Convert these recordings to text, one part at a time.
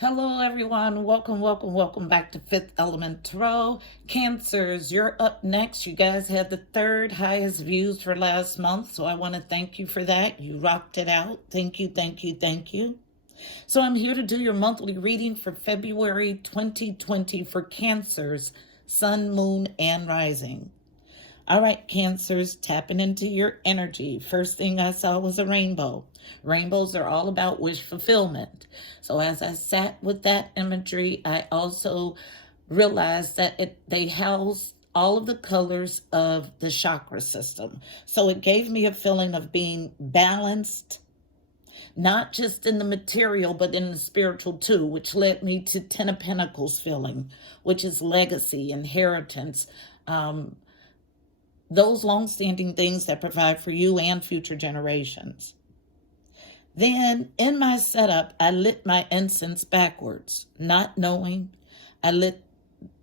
Hello, everyone. Welcome back to Fifth Element Tarot. Cancers, you're up next. You guys had the third highest views for last month, so I want to thank you for that. You rocked it out. Thank you. So I'm here to do your monthly reading for February 2020 for Cancers, Sun, Moon, and Rising. All right, Cancers, tapping into your energy. First thing I saw was a rainbow. Rainbows are all about wish fulfillment. So as I sat with that imagery, I also realized that they house all of the colors of the chakra system. So it gave me a feeling of being balanced, not just in the material, but in the spiritual too, which led me to Ten of Pentacles feeling, which is legacy, inheritance, those long-standing things that provide for you and future generations. Then in my setup, I lit my incense backwards, not knowing. I lit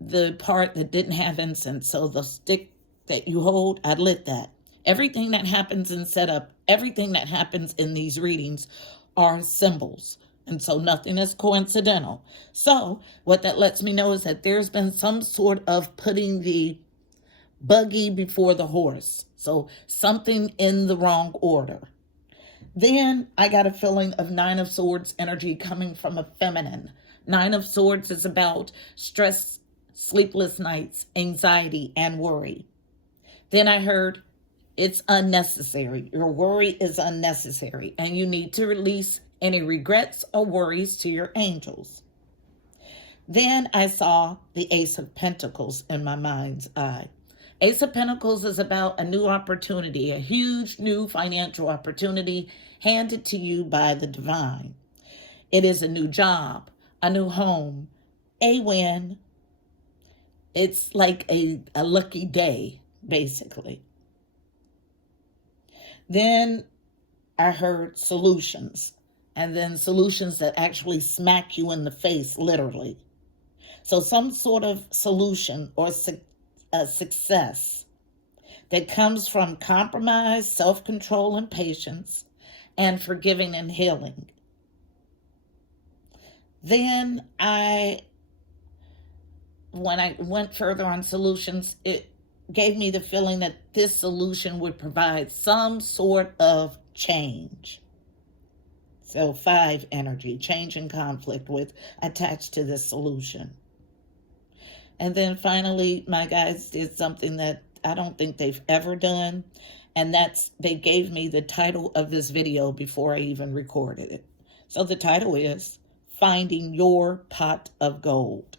the part that didn't have incense. So the stick that you hold, I lit that. Everything that happens in setup, everything that happens in these readings are symbols. And so nothing is coincidental. So what that lets me know is that there's been some sort of putting the buggy before the horse. So something in the wrong order. Then I got a feeling of Nine of Swords energy coming from a feminine. Nine of Swords is about stress, sleepless nights, anxiety, and worry. Then I heard it's unnecessary. Your worry is unnecessary, and you need to release any regrets or worries to your angels. Then I saw the Ace of Pentacles in my mind's eye. Ace of Pentacles is about a new opportunity, a huge new financial opportunity handed to you by the divine. It is a new job, a new home, a win. It's like a lucky day, basically. Then I heard solutions, and then solutions that actually smack you in the face, literally. So some sort of solution or success that comes from compromise, self-control, and patience, and forgiving and healing. Then when I went further on solutions, it gave me the feeling that this solution would provide some sort of change. So 5 energy, change and conflict with attached to this solution. And then finally, my guys did something that I don't think they've ever done. And that's, they gave me the title of this video before I even recorded it. So the title is Finding Your Pot of Gold.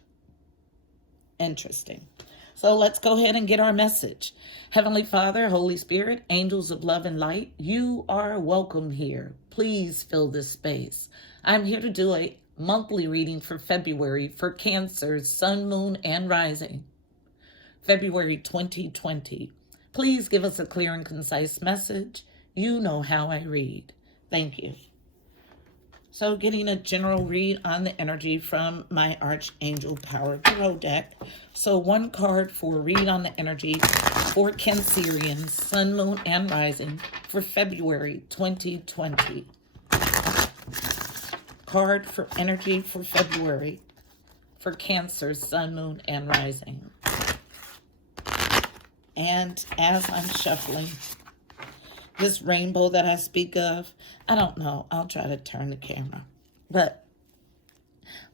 Interesting. So let's go ahead and get our message. Heavenly Father, Holy Spirit, angels of love and light, you are welcome here. Please fill this space. I'm here to do a monthly reading for February for Cancers, Sun, Moon, and Rising. February 2020. Please give us a clear and concise message. You know how I read. Thank you. So getting a general read on the energy from my Archangel Power Tarot deck. So one card for read on the energy for Cancerians, Sun, Moon, and Rising for February 2020. Card for energy for February for Cancer, Sun, Moon, and Rising. And as I'm shuffling, this rainbow that I speak of, I don't know, I'll try to turn the camera. But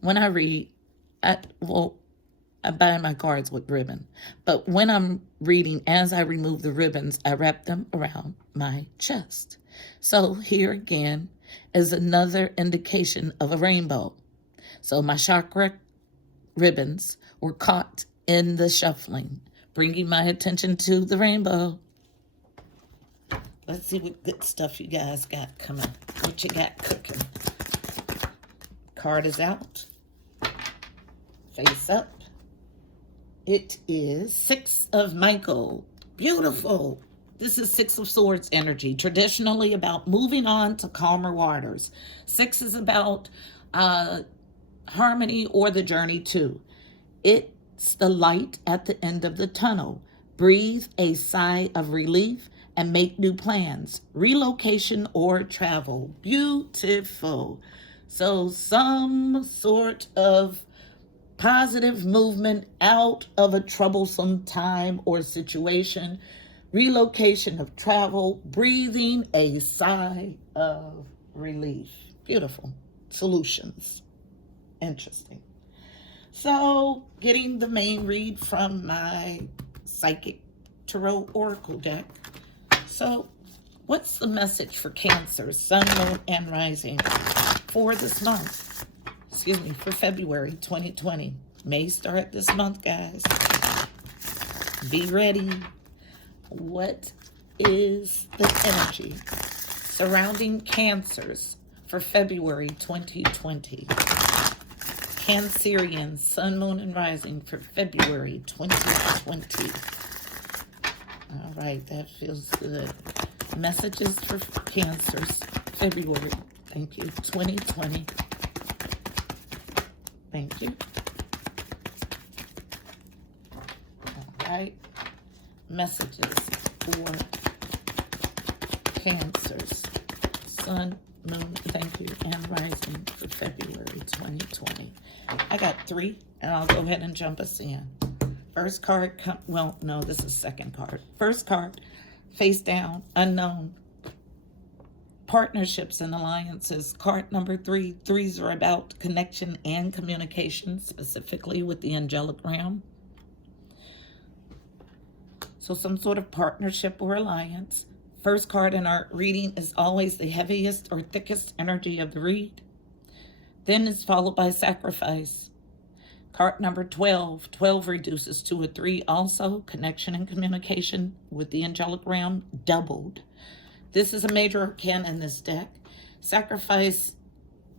when I read, I buy my cards with ribbon. But when I'm reading, as I remove the ribbons, I wrap them around my chest. So here again is another indication of a rainbow. So my chakra ribbons were caught in the shuffling, bringing my attention to the rainbow. Let's see what good stuff you guys got coming. What you got cooking. Card is out. Face up. It is 6 of Michael. Beautiful. This is 6 of Swords energy, traditionally about moving on to calmer waters. 6 is about harmony or the journey too. It's the light at the end of the tunnel. Breathe a sigh of relief and make new plans, relocation or travel. Beautiful. So some sort of positive movement out of a troublesome time or situation, relocation of travel, breathing a sigh of relief. Beautiful. Solutions. Interesting. So, getting the main read from my Psychic Tarot Oracle deck. So, what's the message for Cancer, Sun, Moon, and Rising for this month? Excuse me, for February 2020. May start this month, guys. Be ready. What is the energy surrounding Cancers for February 2020? Cancerian, Sun, Moon, and Rising for February 2020. All right, that feels good. Messages for Cancers, February, thank you, 2020. Thank you. All right, messages for Cancers, Sun, Moon, thank you, and Rising for February 2020. I got 3, and I'll go ahead and jump us in. First card, well, no, this is second card. First card, face down, unknown. Partnerships and alliances. Card number 3. 3s are about connection and communication, specifically with the Angelic Realm. So some sort of partnership or alliance. First card in our reading is always the heaviest or thickest energy of the read. Then it's followed by sacrifice. Card number 12. 12 reduces to a 3 also. Connection and communication with the Angelic Realm doubled. This is a major arcana in this deck. Sacrifice.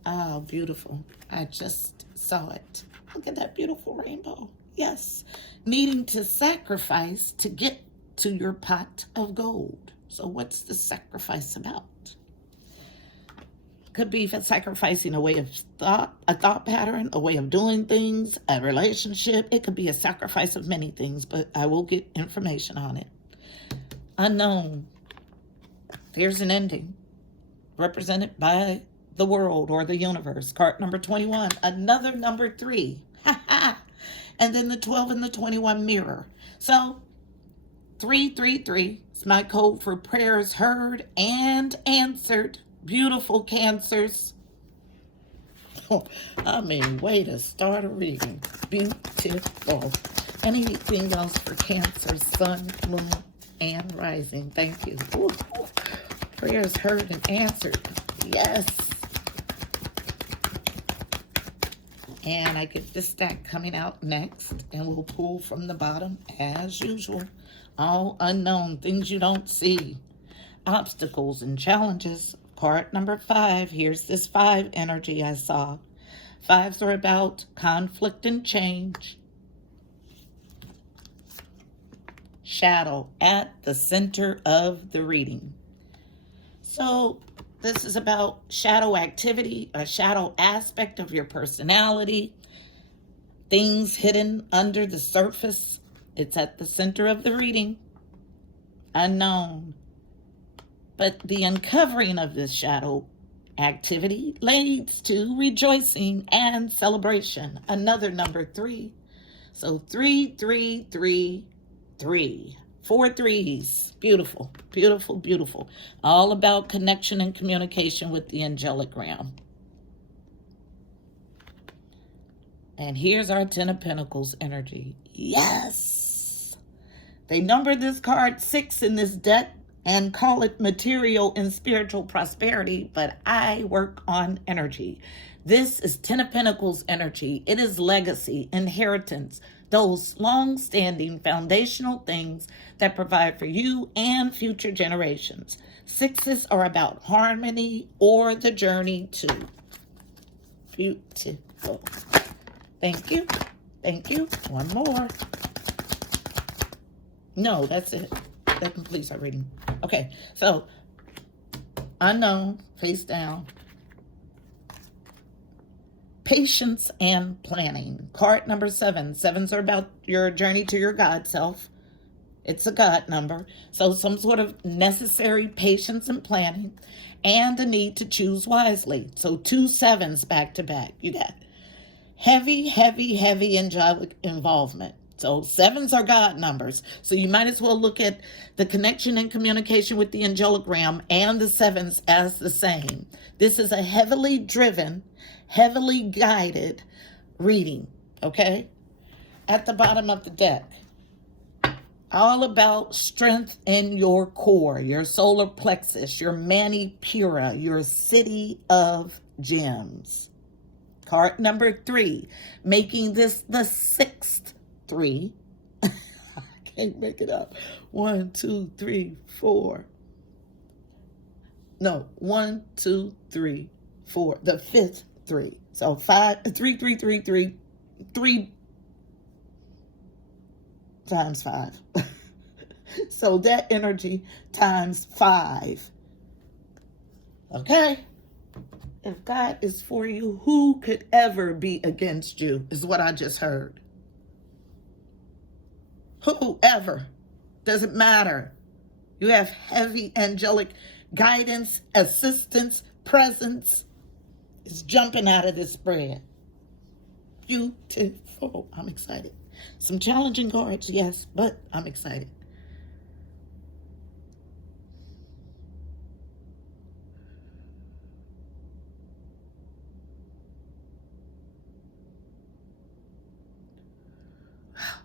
Oh, beautiful. I just saw it. Look at that beautiful rainbow. Yes. Needing to sacrifice to get to your pot of gold. So what's the sacrifice about? Could be for sacrificing a way of thought, a thought pattern, a way of doing things, a relationship. It could be a sacrifice of many things, but I will get information on it. Unknown. There's an ending, represented by the world or the universe. Card number 21. Another number 3. And then the 12 and the 21 mirror. So 333 is my code for prayers heard and answered. Beautiful Cancers. I mean, way to start a reading. Beautiful. Anything else for Cancer, Sun, Moon, and Rising? Thank you. Ooh. Prayers heard and answered. Yes. And I get the stack coming out next, and we'll pull from the bottom as usual. All unknown, things you don't see. Obstacles and challenges. Card number 5. Here's this 5 energy I saw. 5s are about conflict and change. Shadow at the center of the reading. So this is about shadow activity, a shadow aspect of your personality. Things hidden under the surface. It's at the center of the reading. Unknown. But the uncovering of this shadow activity leads to rejoicing and celebration. Another number 3. So 3, 3, 3, 3. 4 3s. Beautiful, beautiful, beautiful. All about connection and communication with the Angelic Realm. And here's our 10 of Pentacles energy. Yes! They number this card 6 in this deck and call it material and spiritual prosperity, but I work on energy. This is 10 of Pentacles energy. It is legacy, inheritance, those long-standing foundational things that provide for you and future generations. 6s are about harmony or the journey to. Beautiful. Thank you. Thank you. One more. No, that's it. That completes our reading. Okay, so unknown, face down. Patience and planning. Card number 7. 7s are about your journey to your God self. It's a God number. So some sort of necessary patience and planning and the need to choose wisely. So 2 sevens back to back. You got heavy, heavy, heavy angelic involvement. So 7s are God numbers. So you might as well look at the connection and communication with the angelic realm and the 7s as the same. This is a heavily driven, heavily guided reading, okay? At the bottom of the deck, all about strength in your core, your solar plexus, your mani pura, your city of gems. Card number 3, making this the 6th 3. I can't make it up. 1, 2, 3, 4. No, 1, 2, 3, 4. The 5th 3. So 5, 3, 3, 3, 3, 3 times 5. So that energy times 5. Okay? If God is for you, who could ever be against you, is what I just heard. Whoever. Doesn't matter. You have heavy angelic guidance, assistance, presence. It's jumping out of this spread. Beautiful. I'm excited. Some challenging cards, yes, but I'm excited.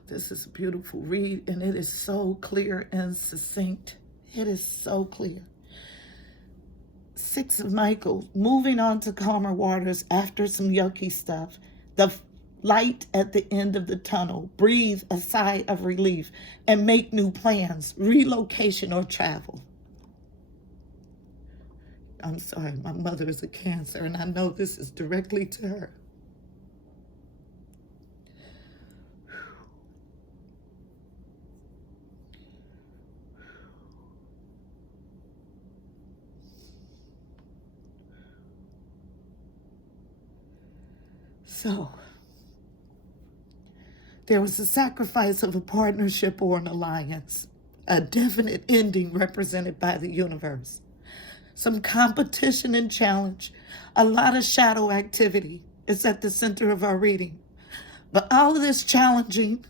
This is a beautiful read, and it is so clear and succinct. It is so clear. 6 of Michael, moving on to calmer waters after some yucky stuff. The light at the end of the tunnel. Breathe a sigh of relief and make new plans, relocation or travel. I'm sorry, my mother is a Cancer, and I know this is directly to her. So, there was a sacrifice of a partnership or an alliance, a definite ending represented by the universe, some competition and challenge, a lot of shadow activity is at the center of our reading. But all of this challenging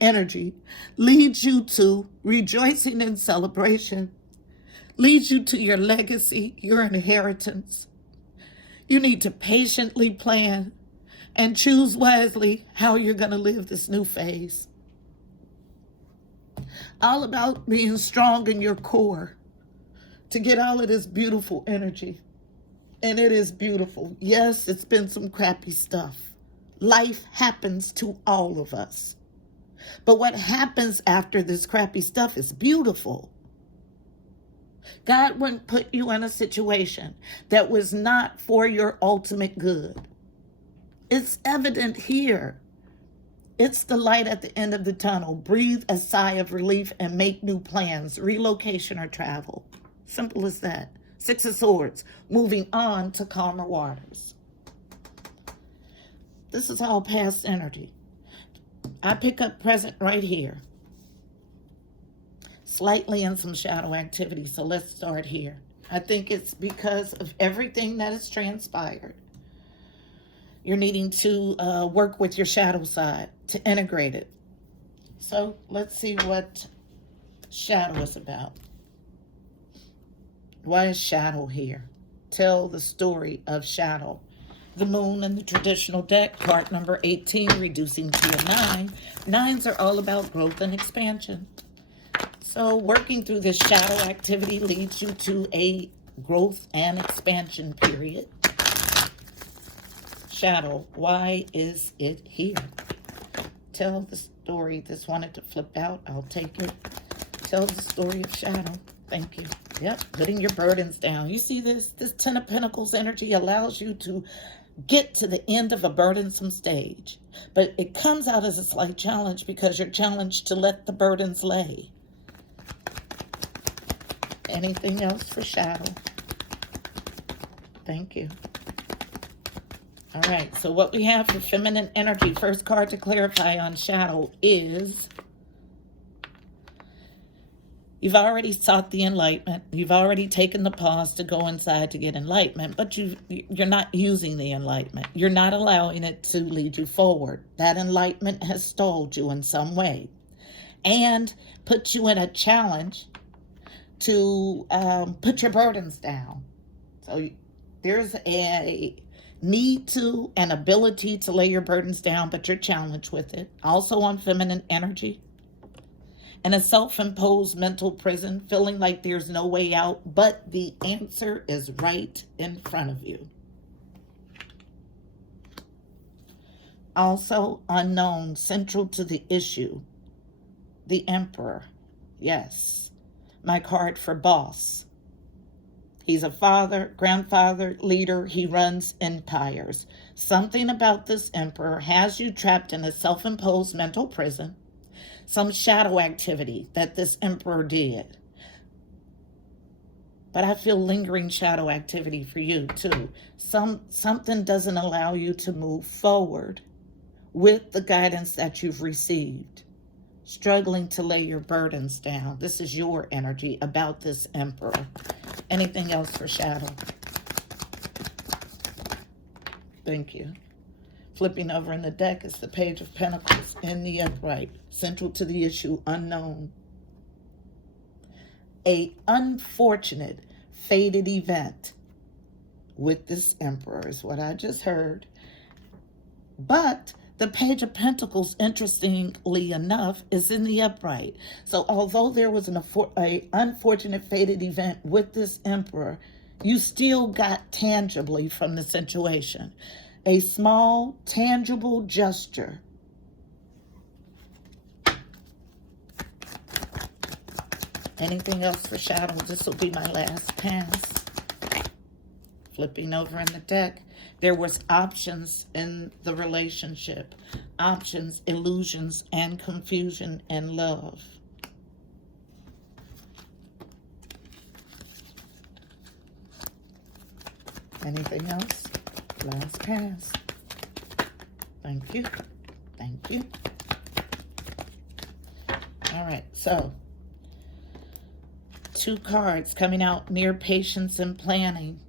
energy leads you to rejoicing and celebration, leads you to your legacy, your inheritance. You need to patiently plan and choose wisely how you're going to live this new phase. All about being strong in your core to get all of this beautiful energy. And it is beautiful. Yes, it's been some crappy stuff. Life happens to all of us. But what happens after this crappy stuff is beautiful. God wouldn't put you in a situation that was not for your ultimate good. It's evident here. It's the light at the end of the tunnel. Breathe a sigh of relief and make new plans, relocation or travel. Simple as that. 6 of Swords, moving on to calmer waters. This is all past energy. I pick up present right here. Slightly in some shadow activity, so let's start here. I think it's because of everything that has transpired. You're needing to work with your shadow side to integrate it. So let's see what shadow is about. Why is shadow here? Tell the story of shadow. The moon in the traditional deck, card number 18, reducing to a 9. 9s are all about growth and expansion. So working through this shadow activity leads you to a growth and expansion period. Shadow, why is it here? Tell the story. This wanted to flip out. I'll take it. Tell the story of shadow. Thank you. Yep, putting your burdens down. You see this? This 10 of Pentacles energy allows you to get to the end of a burdensome stage. But it comes out as a slight challenge because you're challenged to let the burdens lay. Anything else for shadow? Thank you. All right, so what we have for feminine energy, first card to clarify on shadow is You've already sought the enlightenment. You've already taken the pause to go inside to get enlightenment, but you're not using the enlightenment. You're not allowing it to lead you forward. That enlightenment has stalled you in some way and put you in a challenge to put your burdens down. So there's a need to, an ability to lay your burdens down, but you're challenged with it. Also on feminine energy. And a self-imposed mental prison, feeling like there's no way out, but the answer is right in front of you. Also unknown, central to the issue, the Emperor. Yes, my card for boss. He's a father, grandfather, leader. He runs empires. Something about this Emperor has you trapped in a self-imposed mental prison. Some shadow activity that this Emperor did. But I feel lingering shadow activity for you too. Something doesn't allow you to move forward with the guidance that you've received. Struggling to lay your burdens down. This is your energy about this Emperor. Anything else for shadow? Thank you. Flipping over in the deck is the Page of Pentacles in the upright. Central to the issue, unknown. A unfortunate, fated event with this Emperor is what I just heard. But the Page of Pentacles, interestingly enough, is in the upright. So although there was an unfortunate, fated event with this Emperor, you still got tangibly from the situation. A small, tangible gesture. Anything else for shadow? This will be my last pass. Flipping over in the deck. There was options in the relationship. Options, illusions, and confusion and love. Anything else? Last pass. Thank you. Thank you. All right, so 2 cards coming out near patience and planning.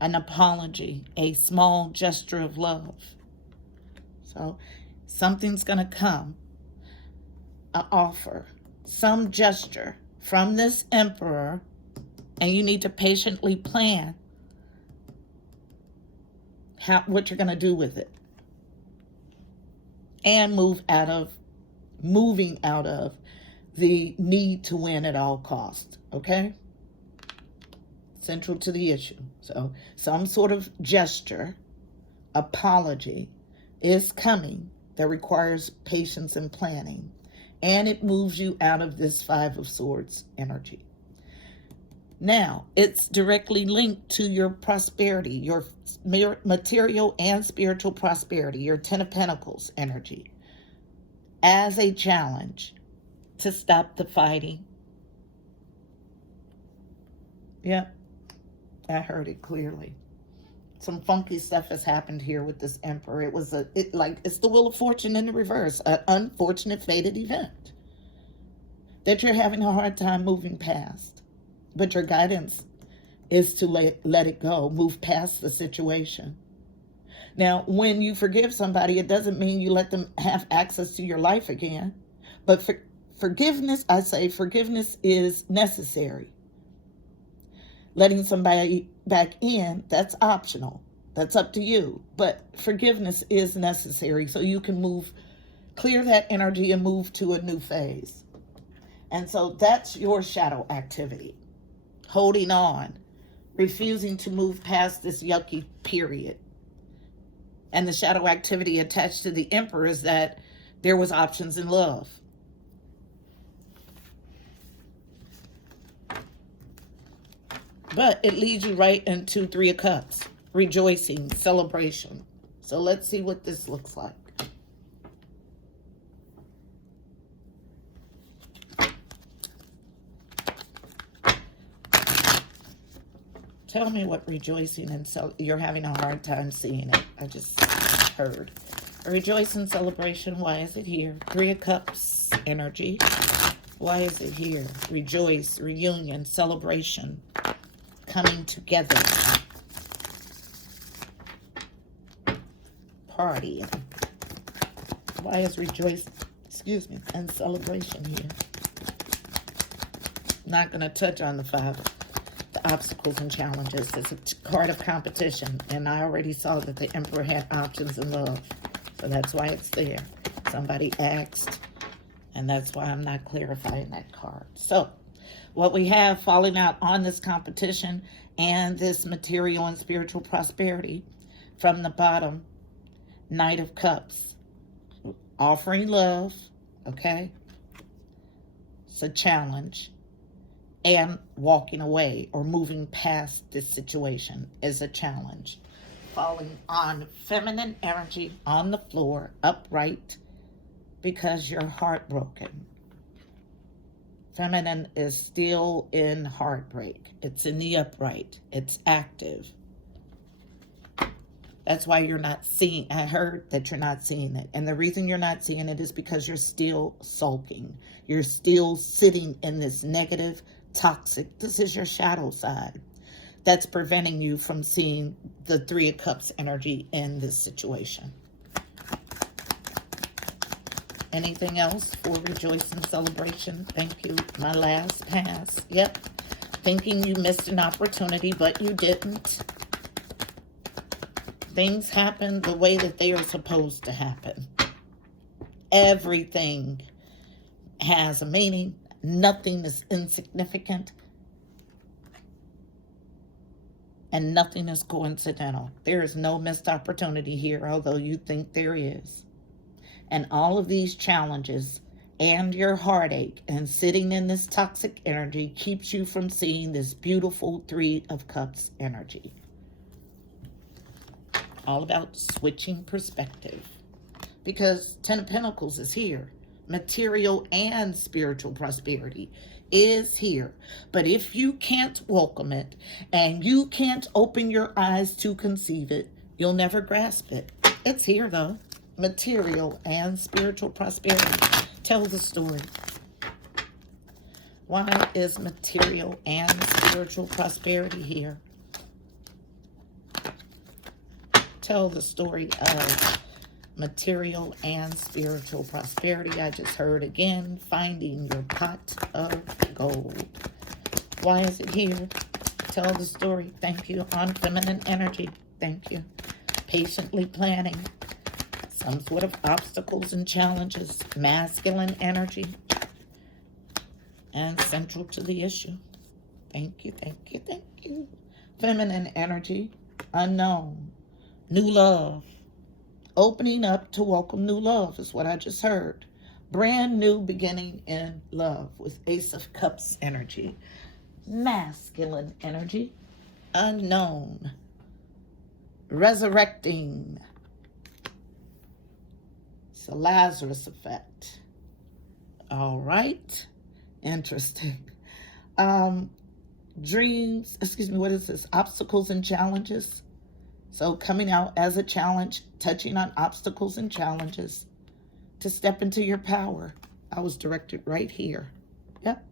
An apology, a small gesture of love. So something's going to come, an offer, some gesture from this Emperor, and you need to patiently plan what you're going to do with it. And moving out of the need to win at all costs, okay? Central to the issue. So some sort of gesture, apology is coming that requires patience and planning. And it moves you out of this 5 of Swords energy. Now, it's directly linked to your prosperity, your material and spiritual prosperity, your 10 of Pentacles energy, as a challenge to stop the fighting. Yep, I heard it clearly. Some funky stuff has happened here with this Emperor. It's the Wheel of Fortune in the reverse, an unfortunate fated event that you're having a hard time moving past. But your guidance is to let it go, move past the situation. Now, when you forgive somebody, it doesn't mean you let them have access to your life again. But forgiveness, I say forgiveness is necessary. Letting somebody back in, that's optional. That's up to you. But forgiveness is necessary so you can clear that energy and move to a new phase. And so that's your shadow activity. Holding on, refusing to move past this yucky period. And the shadow activity attached to the Emperor is that there was options in love. But it leads you right into 3 of Cups, rejoicing, celebration. So let's see what this looks like. Tell me what rejoicing and you're having a hard time seeing it. I just heard. A rejoicing celebration. Why is it here? 3 of Cups energy. Why is it here? Rejoice, reunion, celebration, coming together, partying. Why is rejoice, and celebration here? Not going to touch on the obstacles and challenges. It's a card of competition, and I already saw that the Emperor had options in love, so that's why it's there. Somebody asked, and that's why I'm not clarifying that card. So what we have falling out on this competition and this material and spiritual prosperity, from the bottom, Knight of Cups, offering love, okay? It's a challenge. And walking away or moving past this situation is a challenge. Falling on feminine energy on the floor, upright, because you're heartbroken. Feminine is still in heartbreak. It's in the upright. It's active. That's why you're not seeing. I heard that you're not seeing it. And the reason you're not seeing it is because you're still sulking. You're still sitting in this negative, toxic, this is your shadow side, that's preventing you from seeing the Three of Cups energy in this situation. Anything else for rejoice and celebration? Thank you. My last pass. Yep. Thinking you missed an opportunity, but you didn't. Things happen the way that they are supposed to happen. Everything has a meaning. Nothing is insignificant. And nothing is coincidental. There is no missed opportunity here, although you think there is. And all of these challenges and your heartache and sitting in this toxic energy keeps you from seeing this beautiful Three of Cups energy. All about switching perspective. Because Ten of Pentacles is here. Material and spiritual prosperity is here. But if you can't welcome it and you can't open your eyes to conceive it, you'll never grasp it. It's here though. Material and spiritual prosperity. Tell the story. Why is material and spiritual prosperity here? Tell the story of material and spiritual prosperity. I just heard again, finding your pot of gold. Why is it here? Tell the story. Thank you. On feminine energy. Thank you. Patiently planning. Some sort of obstacles and challenges. Masculine energy. And central to the issue. Thank you, thank you, thank you. Feminine energy. Unknown. New love. Opening up to welcome new love is what I just heard. Brand new beginning in love with Ace of Cups energy. Masculine energy. Unknown. Resurrecting. It's a Lazarus effect. All right. Interesting. Dreams, what is this? Obstacles and challenges. So coming out as a challenge, touching on obstacles and challenges to step into your power. I was directed right here. Yep.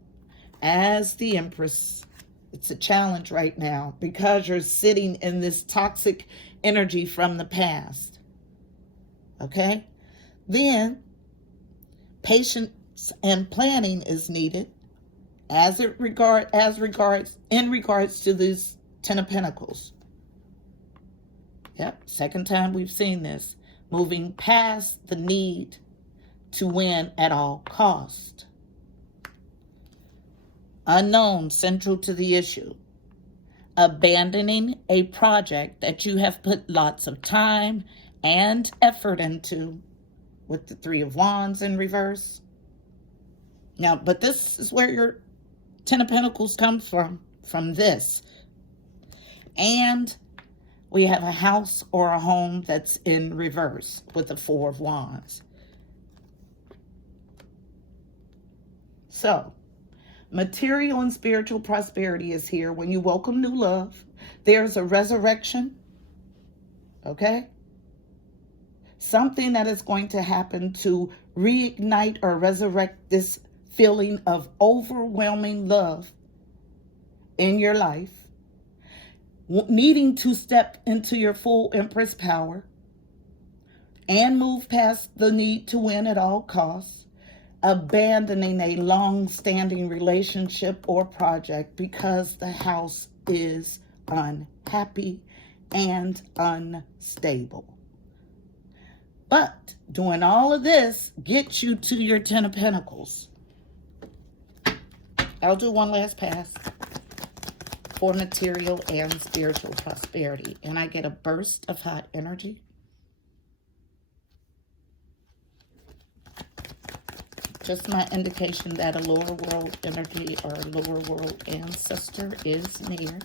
As the Empress, it's a challenge right now because you're sitting in this toxic energy from the past. Okay? Then patience and planning is needed in regards to this Ten of Pentacles. Yep, second time we've seen this. Moving past the need to win at all cost. Unknown, central to the issue. Abandoning a project that you have put lots of time and effort into, with the Three of Wands in reverse. Now, but this is where your Ten of Pentacles comes from this. And we have a house or a home that's in reverse with the Four of Wands. So, material and spiritual prosperity is here. When you welcome new love, there's a resurrection. Okay? Something that is going to happen to reignite or resurrect this feeling of overwhelming love in your life, needing to step into your full Empress power and move past the need to win at all costs, abandoning a long-standing relationship or project because the house is unhappy and unstable. But doing all of this gets you to your 10 of Pentacles. I'll do one last pass for material and spiritual prosperity. And I get a burst of hot energy. Just my indication that a lower world energy or a lower world ancestor is near.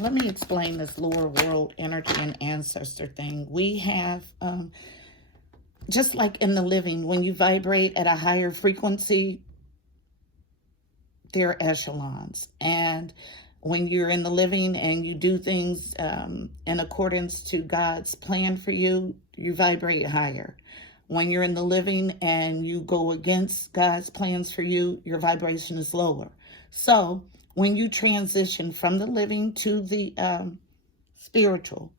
Let me explain this lower world energy and ancestor thing. We have, just like in the living, when you vibrate at a higher frequency, there are echelons. And when you're in the living and you do things in accordance to God's plan for you, you vibrate higher. When you're in the living and you go against God's plans for you, your vibration is lower. So when you transition from the living to the spiritual,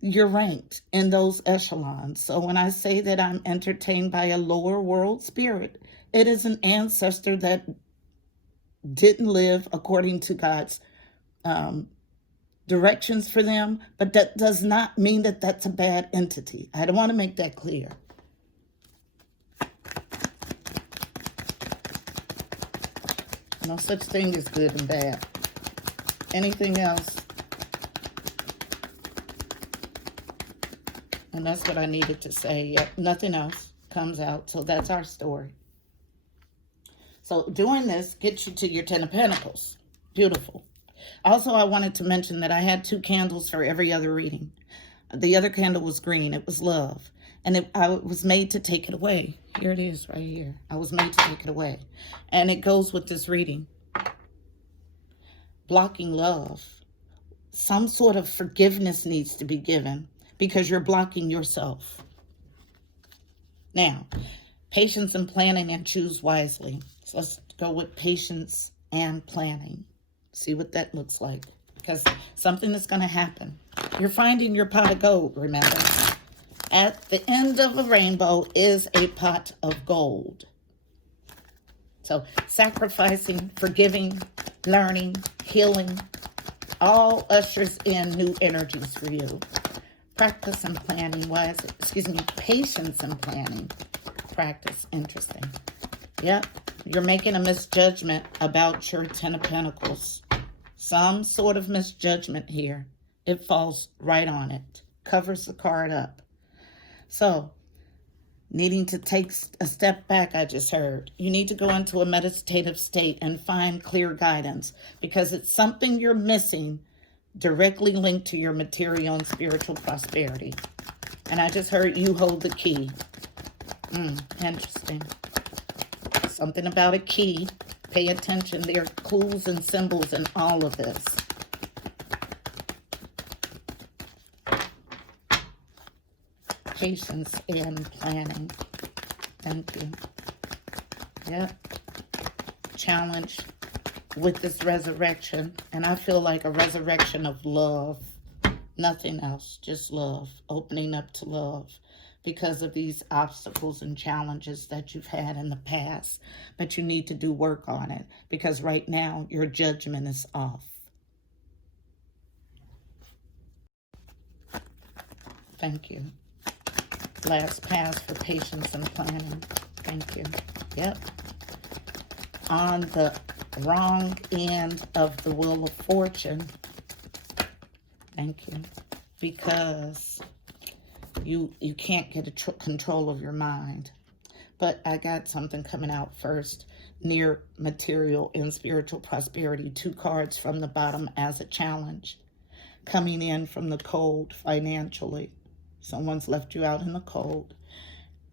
you're ranked in those echelons. So when I say that I'm entertained by a lower world spirit, it is an ancestor that didn't live according to God's directions for them, but that does not mean that that's a bad entity. I don't want to make that clear. No such thing as good and bad. Anything else? And that's what I needed to say. Yep, nothing else comes out. So that's our story. So doing this gets you to your 10 of Pentacles. Beautiful. Also, I wanted to mention that I had 2 candles for every other reading. The other candle was green. It was love. And I was made to take it away. Here it is right here. I was made to take it away. And it goes with this reading. Blocking love. Some sort of forgiveness needs to be given because you're blocking yourself. Now, patience and planning, and choose wisely. So let's go with patience and planning. See what that looks like. Because something is going to happen. You're finding your pot of gold, remember. At the end of a rainbow is a pot of gold. So sacrificing, forgiving, learning, healing, all ushers in new energies for you. Practice and planning, patience and planning. Practice, interesting. Yep, you're making a misjudgment about your 10 of Pentacles. Some sort of misjudgment here. It falls right on it. Covers the card up. So, needing to take a step back, I just heard. You need to go into a meditative state and find clear guidance because it's something you're missing directly linked to your material and spiritual prosperity. And I just heard you hold the key. Interesting. Something about a key. Pay attention. There are clues and symbols in all of this. Patience and planning. Thank you. Yep. Challenge with this resurrection. And I feel like a resurrection of love. Nothing else. Just love. Opening up to love. Because of these obstacles and challenges that you've had in the past. But you need to do work on it. Because right now, your judgment is off. Thank you. Last pass for patience and planning. Thank you. Yep. On the wrong end of the wheel of fortune. Thank you. Because you can't get control of your mind. But I got something coming out first. Near material and spiritual prosperity. 2 cards from the bottom as a challenge. Coming in from the cold financially. Someone's left you out in the cold.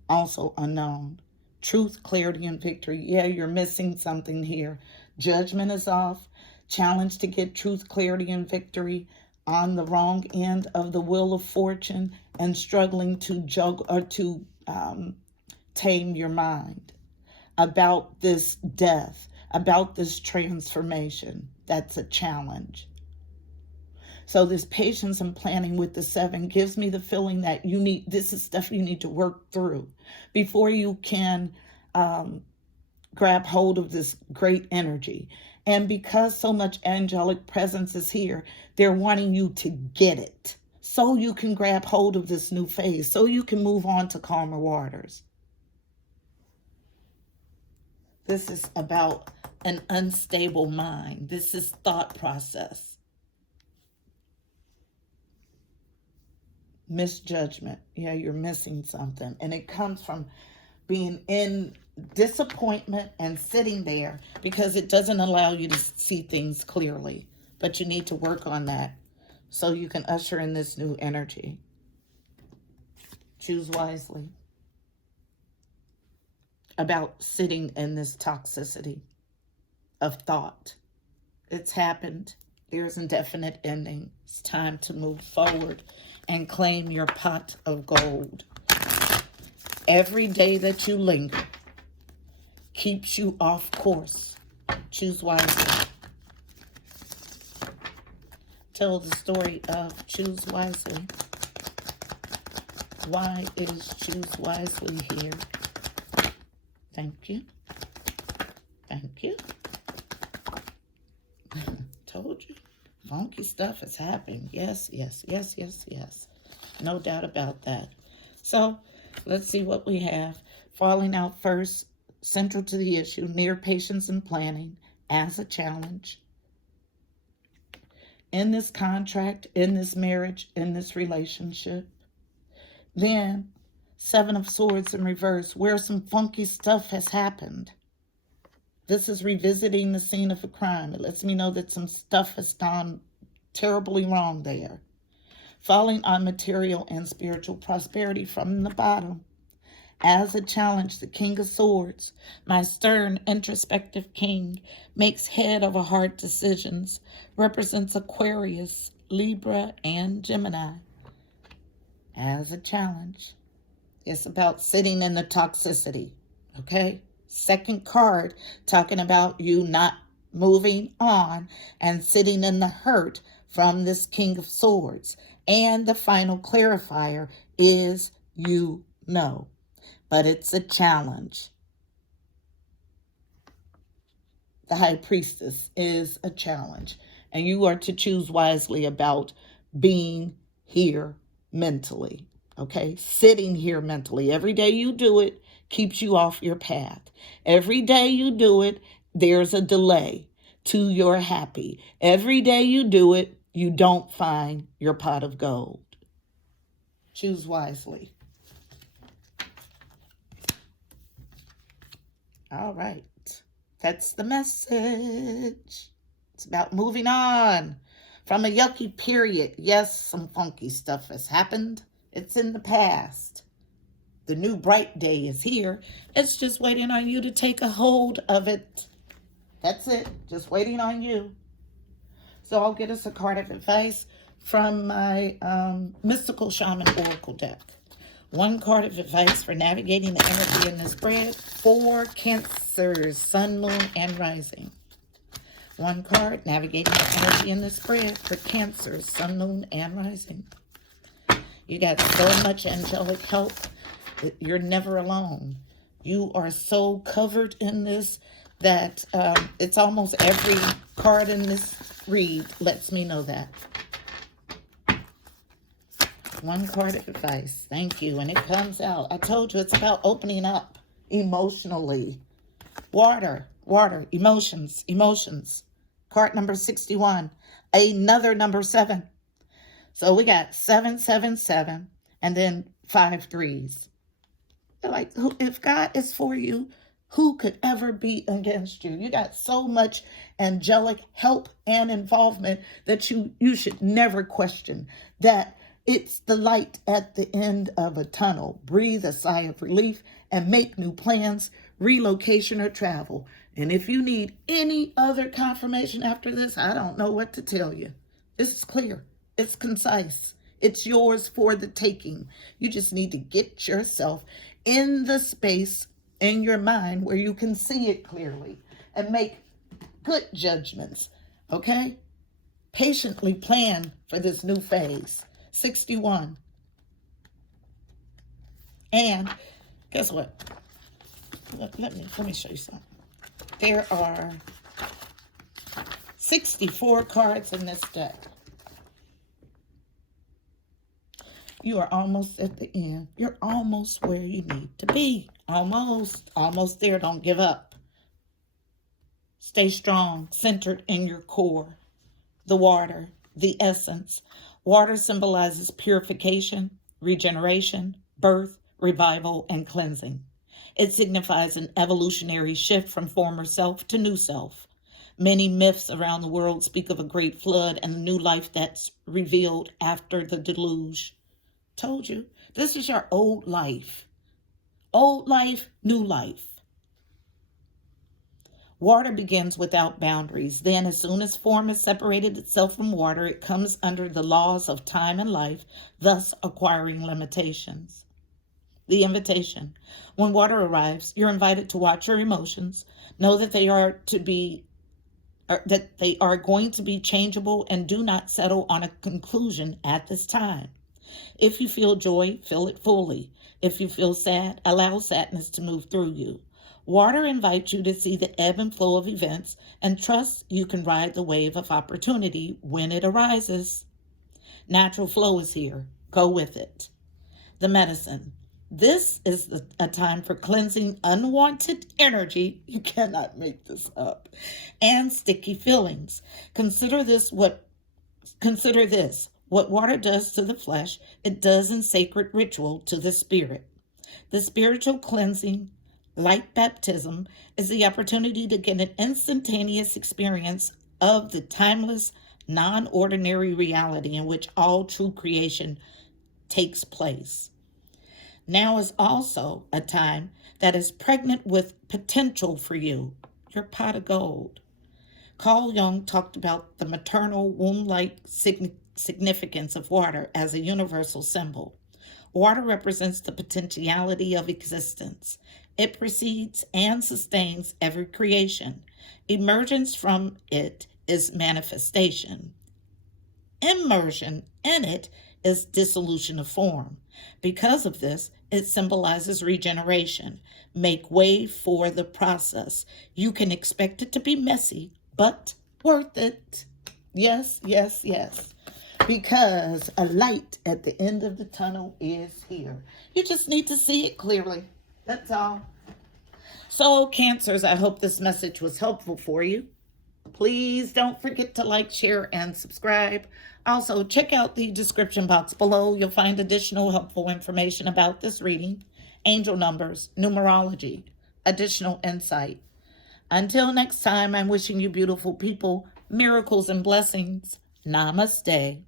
Also unknown. Truth, clarity, and victory. Yeah, you're missing something here. Judgment is off. Challenge to get truth, clarity, and victory on the wrong end of the wheel of fortune and struggling to juggle or to tame your mind about this death, about this transformation. That's a challenge. So this patience and planning with the 7 gives me the feeling that this is stuff you need to work through before you can grab hold of this great energy. And because so much angelic presence is here, they're wanting you to get it so you can grab hold of this new phase, so you can move on to calmer waters. This is about an unstable mind. This is thought process. Misjudgment. Yeah, you're missing something. And it comes from being in disappointment and sitting there because it doesn't allow you to see things clearly. But you need to work on that so you can usher in this new energy. Choose wisely. About sitting in this toxicity of thought. It's happened. There's an definite ending. It's time to move forward and claim your pot of gold. Every day that you linger keeps you off course. Choose wisely. Tell the story of Choose Wisely. Why is Choose Wisely here? Thank you. Thank you. Told you. Funky stuff is happening. Yes, yes, yes, yes, yes. No doubt about that. So, let's see what we have. Falling out first, central to the issue, near patience and planning as a challenge. In this contract, in this marriage, in this relationship. Then, 7 of Swords in reverse, where some funky stuff has happened. This is revisiting the scene of a crime. It lets me know that some stuff has gone terribly wrong there. Falling on material and spiritual prosperity from the bottom. As a challenge, the King of Swords, my stern, introspective king, makes head over heart decisions, represents Aquarius, Libra, and Gemini. As a challenge, it's about sitting in the toxicity, okay? Second card, talking about you not moving on and sitting in the hurt from this King of Swords. And the final clarifier is you know. But it's a challenge. The High Priestess is a challenge. And you are to choose wisely about being here mentally. Okay? Sitting here mentally. Every day you do it keeps you off your path. Every day you do it, there's a delay to your happy. Every day you do it, you don't find your pot of gold. Choose wisely. All right. That's the message. It's about moving on from a yucky period. Yes, some funky stuff has happened. It's in the past. The new bright day is here. It's just waiting on you to take a hold of it. That's it. Just waiting on you. So I'll get us a card of advice from my Mystical Shaman Oracle deck. 1 card of advice for navigating the energy in the spread for Cancers, Sun, Moon, and Rising. 1 card, navigating the energy in the spread for Cancers, Sun, Moon, and Rising. You got so much angelic help that you're never alone. You are so covered in this that it's almost every card in this read lets me know that. 1 card of advice. Thank you. And it comes out. I told you it's about opening up emotionally. Water, emotions. Card number 61. Another number 7. So we got 777 and then 5 threes. Like, if God is for you, who could ever be against you? You got so much angelic help and involvement that you should never question that it's the light at the end of a tunnel. Breathe a sigh of relief and make new plans, relocation, or travel. And if you need any other confirmation after this, I don't know what to tell you. This is clear. It's concise. It's yours for the taking. You just need to get yourself in the space in your mind where you can see it clearly and make good judgments, okay? Patiently plan for this new phase. 61. And guess what? Let me show you something. There are 64 cards in this deck. You are almost at the end. You're almost where you need to be. Almost there. Don't give up. Stay strong, centered in your core. The water, the essence. Water symbolizes purification, regeneration, birth, revival, and cleansing. It signifies an evolutionary shift from former self to new self. Many myths around the world speak of a great flood and a new life that's revealed after the deluge. Told you, this is your old life. Old life, new life. Water begins without boundaries. Then, as soon as form has separated itself from water, it comes under the laws of time and life, thus acquiring limitations. The invitation. When water arrives, you're invited to watch your emotions. Know that they are going to be changeable, and do not settle on a conclusion at this time. If you feel joy, feel it fully. If you feel sad, allow sadness to move through you. Water invites you to see the ebb and flow of events and trust you can ride the wave of opportunity when it arises. Natural flow is here. Go with it. The medicine. This is a time for cleansing unwanted energy. You cannot make this up. And sticky feelings. Consider this. What water does to the flesh, it does in sacred ritual to the spirit. The spiritual cleansing, like baptism, is the opportunity to get an instantaneous experience of the timeless, non-ordinary reality in which all true creation takes place. Now is also a time that is pregnant with potential for you, your pot of gold. Carl Jung talked about the maternal womb-like significance of water as a universal symbol. Water represents the potentiality of existence. It precedes and sustains every creation. Emergence from it is manifestation. Immersion in it is dissolution of form. Because of this, it symbolizes regeneration. Make way for the process. You can expect it to be messy, but worth it. Yes, yes, yes. Because a light at the end of the tunnel is here. You just need to see it clearly. That's all. So, Cancers, I hope this message was helpful for you. Please don't forget to like, share, and subscribe. Also, check out the description box below. You'll find additional helpful information about this reading, angel numbers, numerology, additional insight. Until next time, I'm wishing you beautiful people miracles and blessings. Namaste.